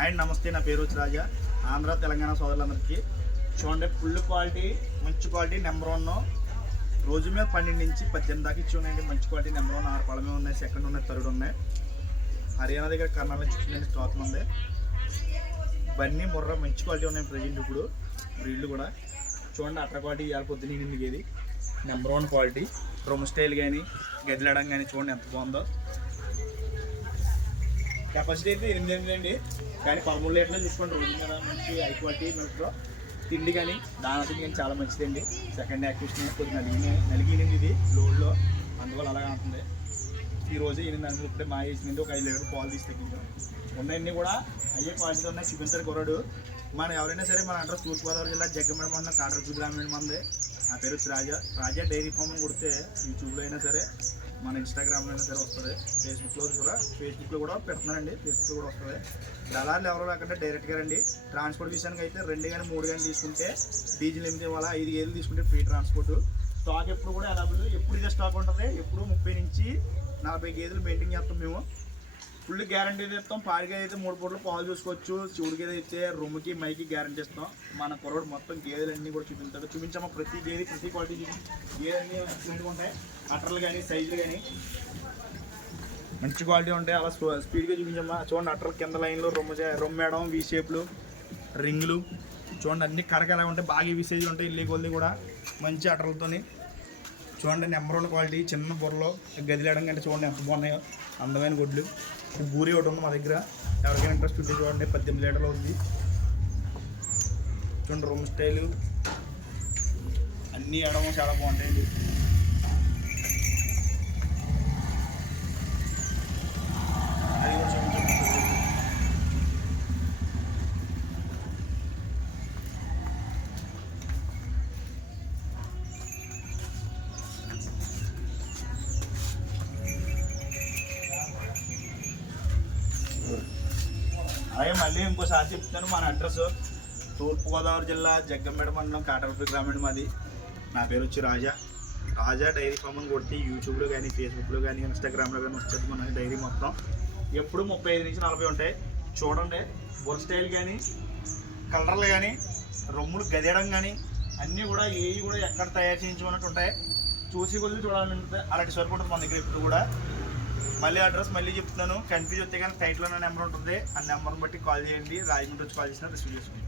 And నమస్తే, నా పేరు వచ్చి రాజా. ఆంధ్ర తెలంగాణ సోదరులందరికీ చూడండి, ఫుల్ క్వాలిటీ, మంచి క్వాలిటీ, నెంబర్ 1. రోజు మీద 12 నుంచి 18 దాకా ఇచ్చి ఉన్నాయండి. మంచి క్వాలిటీ నెంబర్ 1. 6 పళ్ళమే ఉన్నాయి, సెకండ్ ఉన్నాయి, థర్డ్ ఉన్నాయి. హర్యానా దగ్గర కర్నాటక నుంచి స్టాక్ ఉంది. బన్నీ ముర్ర మంచి క్వాలిటీ ఉన్నాయి ప్రజెంట్. ఇప్పుడు బ్రీడ్లు కూడా చూడండి, అట్ర క్వాలిటీ ఇవాళ పొద్దున ఇది నెంబర్ 1 క్వాలిటీ. రొమ్ము స్టైల్ కానీ గదిలడం కానీ చూడండి ఎంత బాగుందో. కెపాసిటీ అయితే 8 అండి, కానీ 13 లీటర్లు చూసుకోండి. రోజు మీద మంచి హై క్వాలిటీ మిల్క్లో తిండి కానీ దాని కానీ చాలా మంచిదండి. సెకండ్ యాక్టివేషన్ కొద్దిగా నలిగినండి ఇది లోడ్లో, అందువల్ల అలాగే ఉంటుంది. ఈ రోజు 8 దాంట్లో ఇప్పుడే మా వేసింది. ఒక 5 లీటర్ పాలు తీసి తగ్గించాం. ఉన్నాయన్నీ కూడా అయ్యే క్వాలిటీ ఉన్నాయి. చూపించారు కొరడు. మనం ఎవరైనా సరే మన అడ్రస్ తూర్పుగోదావరి జిల్లా జగ్గంపేట మండలం కాటరపల్లి గ్రామీణ మంది. నా పేరు వచ్చి రాజా డైరీ ఫామ్ అని కొడితే యూట్యూబ్లో అయినా సరే, మన ఇన్స్టాగ్రామ్లో అయినా సరే వస్తుంది. ఫేస్బుక్లో కూడా పెడుతున్నానండి. ఫేస్బుక్లో కూడా వస్తుంది. దళారులు ఎవరో లేకుండా డైరెక్ట్గా రండి. ట్రాన్స్పోర్ట్ విషయానికి అయితే 2 కానీ 3 కానీ తీసుకుంటే డీజిల్ 8 ఇవ్వాలి. 5 కేజీలు తీసుకుంటే ఫ్రీ ట్రాన్స్పోర్ట్. స్టాక్ ఎప్పుడు కూడా అవైలబుల్, ఎప్పుడు ఇదే స్టాక్ ఉంటుంది. ఎప్పుడు 30 నుంచి 40 కేజీలు మెయింటైన్ చేస్తాం మేము. ఫుల్ గ్యారంటీ ఇస్తాం. పాడికి అయితే 3 పూటలు పాలు చూసుకోవచ్చు. చూడికి అయితే రొమ్ముకి మైకి గ్యారంటీ ఇస్తాం. మన కుర్రోడు మొత్తం గేదెలన్నీ కూడా చూపించాము. ప్రతి గేదె ప్రతి క్వాలిటీ గేదెలన్నీ మంచిగా ఉంటాయి. అట్టర్లు కానీ సైజులు కానీ మంచి క్వాలిటీ ఉంటాయి. అలా స్పీడ్గా చూపించమ్మా. చూడండి, అట్టర్ల కింద లైన్లో రొమ్మేయడం, వీ షేప్లు, రింగులు చూడండి, అన్ని కరకలా ఉంటాయి. బాగా ఇవి సైజులు ఉంటాయి. ఇల్లి కొద్ది కూడా మంచి అట్టర్లతోని చూడండి. Number 1 quality. చిన్న బుర్రలో గదిలేయడం కంటే చూడండి ఎంత బాగున్నాయో. అందమైన గుడ్లు. బూరి ఒకటి ఉంది మా దగ్గర. ఎవరికైనా ఇంట్రెస్ట్ ఉంటే చూడండి. 18 లీటర్లు ఉంది. చూడండి, రూమ్ స్టైలు అన్నీ ఎడమ చాలా బాగుంటాయండి. అలాగే మళ్ళీ ఇంకోసారి చెప్తాను, మన అడ్రస్ తూర్పుగోదావరి జిల్లా జగ్గంపేట మండలం కాటరపల్లి గ్రామీణ మాది. నా పేరు వచ్చి రాజా డైరీ ఫామ్ అని కొట్టి యూట్యూబ్లో కానీ ఫేస్బుక్లో కానీ ఇన్స్టాగ్రామ్లో కానీ వచ్చేది మన డైరీ మొత్తం. ఎప్పుడు 35 నుంచి 40 ఉంటాయి. చూడండి, బొర్ స్టైల్ కానీ కలర్లు కానీ రొమ్ములు గదేయడం కానీ అన్నీ కూడా ఏవి కూడా ఎక్కడ తయారు చేయించుకున్నట్టు ఉంటాయి. చూసి కొద్దిగా చూడాలంటే అలాంటి సరుకు ఉంటుంది మన దగ్గర ఇప్పుడు కూడా. మళ్ళీ అడ్రస్ మళ్ళీ చెప్తున్నాను. కన్ఫ్యూజ్ వస్తే కానీ టైట్లో నెంబర్ ఉంటుంది. ఆ నెంబర్ని బట్టి కాల్ చేయండి. రాజమండ్రి వచ్చి కాల్ చేసినా రిసీవ్ చేసుకోండి.